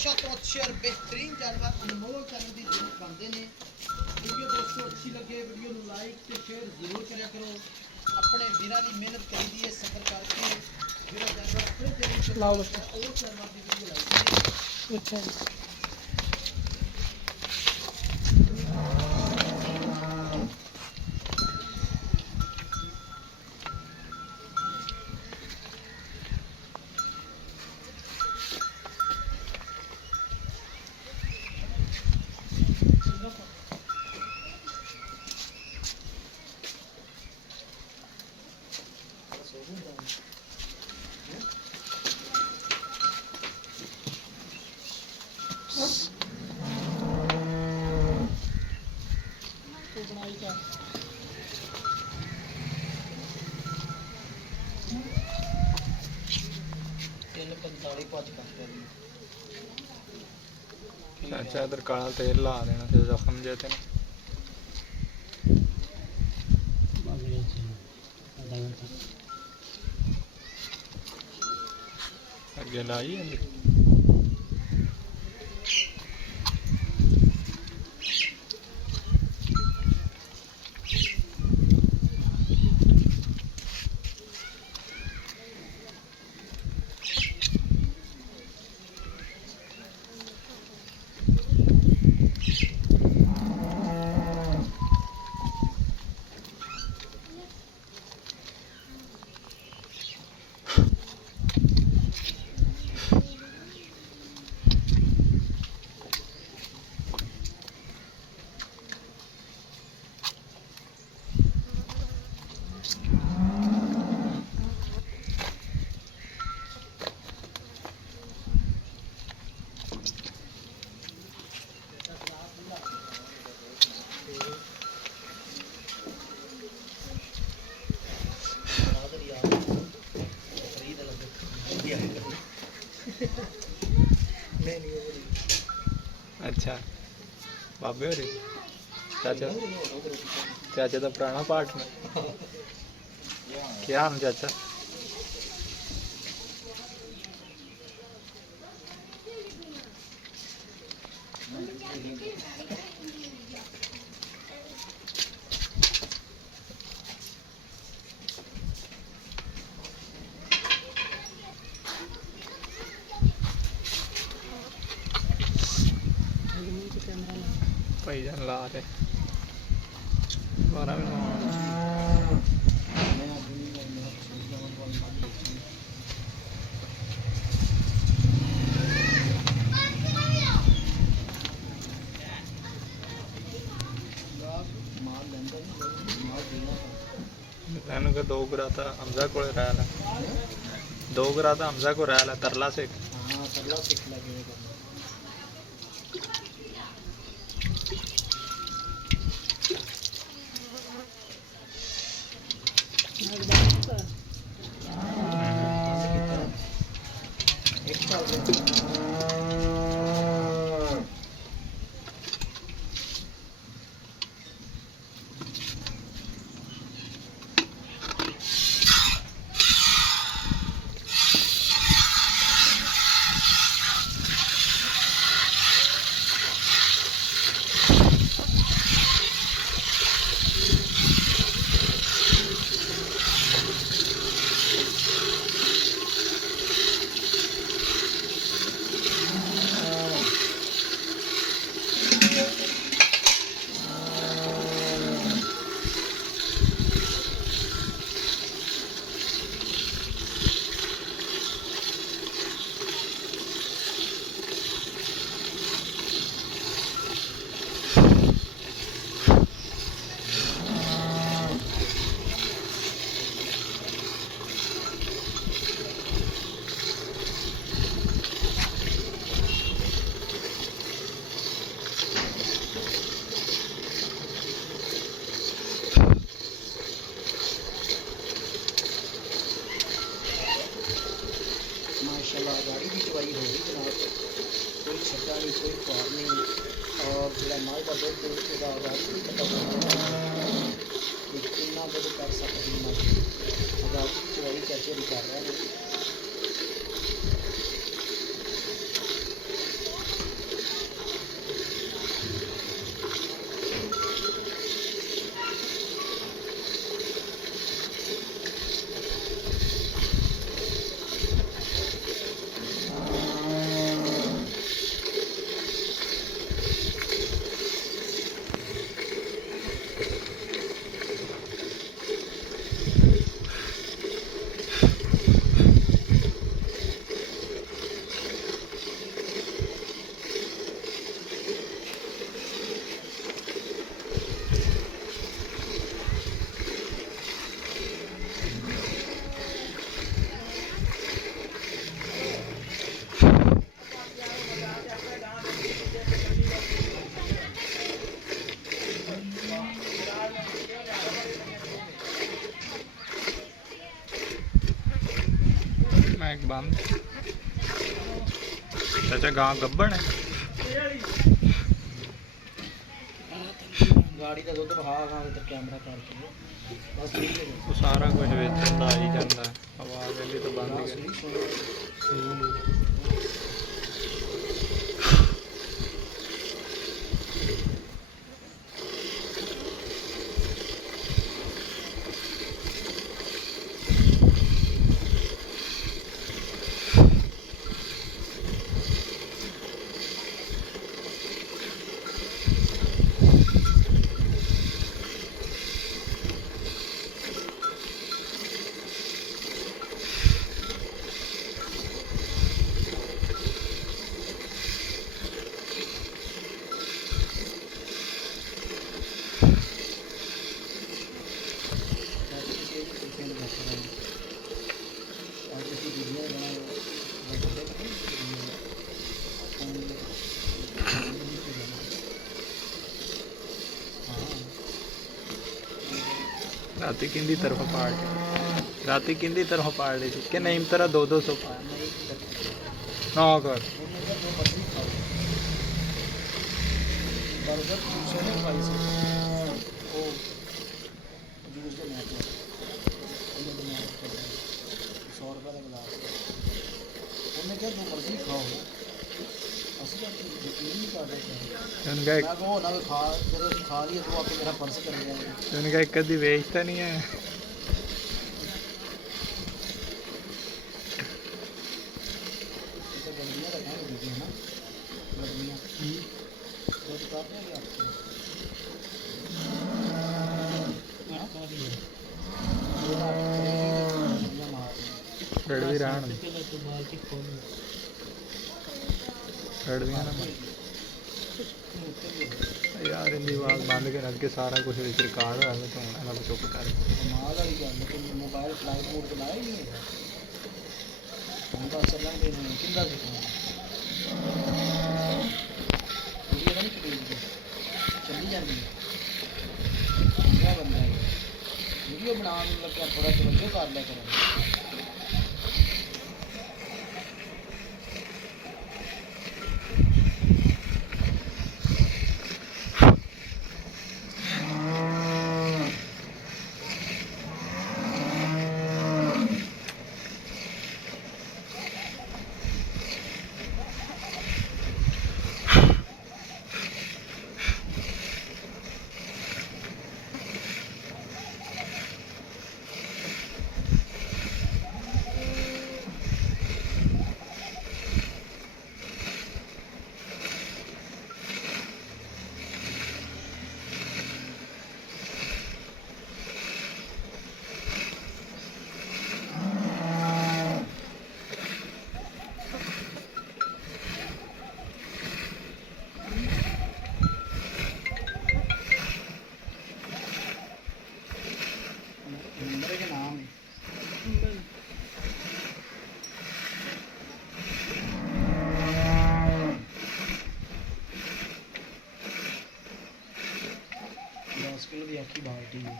हमेशा तो अच्छे और बेहतरीन जानवर अनमोल करने की जरूरत बनते हैं। वीडियो दोस्तों अच्छी लगे वीडियो को लाइक तो शेयर जरूर करा करो। अपने वीर की मेहनत करी है सफर करके जो जानवर अपने चैनल लाओ जानवर की वीडियो लाई। अच्छा अच्छा इधर काला तेल ला देना फिर जख्म जे थे अगे लाई है अच्छा बाबे हो रही चाचा चाचा तो पुराना पार्टनर क्या हम चाचा भाईजान ला रहे 12 मिनट मैंने कहा 2 गराता हमजा को रहला 2 गराता हमजा को रहला तरला से हां तरला सीख लगे माशाल्लाह गाड़ी की चवाई हो गई जनाब कोई छट्टा नहीं कोई ख्वाब नहीं और जो माल का दुध उसका गाड़ी भी पता कितना दुध कर सकती है गाड़ी की चवाई कैसे भी कर रहा है एक बंद। चाचा गांव गब्बन है। गाड़ी का दुध बहा तो कैमरा कर बस ठीक है। वो सारा कुछ वेचन का आई जाता है। आवाज वाली तो बंद ही है। राती किंदी तरफ पाड़ ली थी कि नहीं तेरा 200 पाड़ ना कर बर्गर दूसरे ने खाई सी वो जूस ਦੇ ਮੈਚ ਉਹਨੇ ਦੇ ਮੈਚ 100 ਰੁਪਏ ਦਾ ਗਲਾਸ ਉਹਨੇ ਕਿਹਾ ਜੋ ਮਰਜ਼ੀ ਖਾਓ ਅਸੀਂ ਤਾਂ ਯਕੀਨ ਨਹੀਂ ਕਰਦੇ उनका ਮੈਂ ਕਹੋ ਨਾ ਖਾ ਜਦੋਂ ਅਸੀਂ ਖਾ ਲਈਏ ਤੂੰ ਆ ਕੇ ਮੇਰਾ ਪਰਸ ਕਰ ਲਿਆ उनका एक कभी बेचता नहीं है इसे गंदियाँ रखेंगे दीजिए ना गंदियाँ तो करते हैं रड़ भी रहन रड़ भी ना यार इनकी आवाज बंद कर के सारा कुछ रिकॉर्ड होया तो होना ना चुप कर कमाल वाली गल है कि मोबाइल फ्लाइट मोड ते लाया ही नहीं है हम तो चलन दे नहीं किंदा सिखाना वीडियो नहीं चली जाती है क्या बंदा है वीडियो बनाने लगे थोड़ा तवज्जो कर लिया करो नंबर के नाम है किलो की आखी बाल्टी है